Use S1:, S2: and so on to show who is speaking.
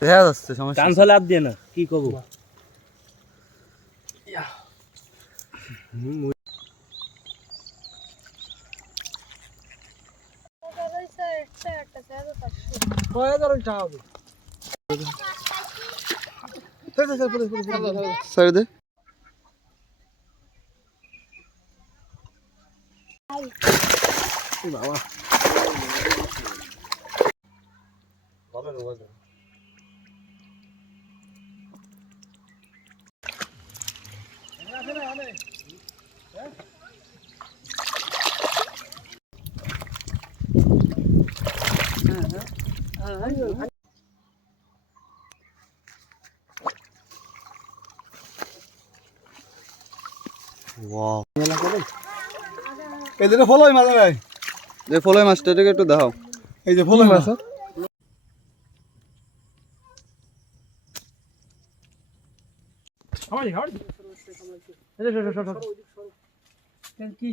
S1: দেখা যাচ্ছে সমস্যা
S2: কান ফেলে দিয়ে না কি করব?
S1: ছেড়ে দে। ওয়াও
S3: এই যে ফলোই মাছ ভাই
S1: যে ফলই একটু দেখাও।
S3: এই যে ফলোই মাছ? আমার দিকে আমার দিকে কি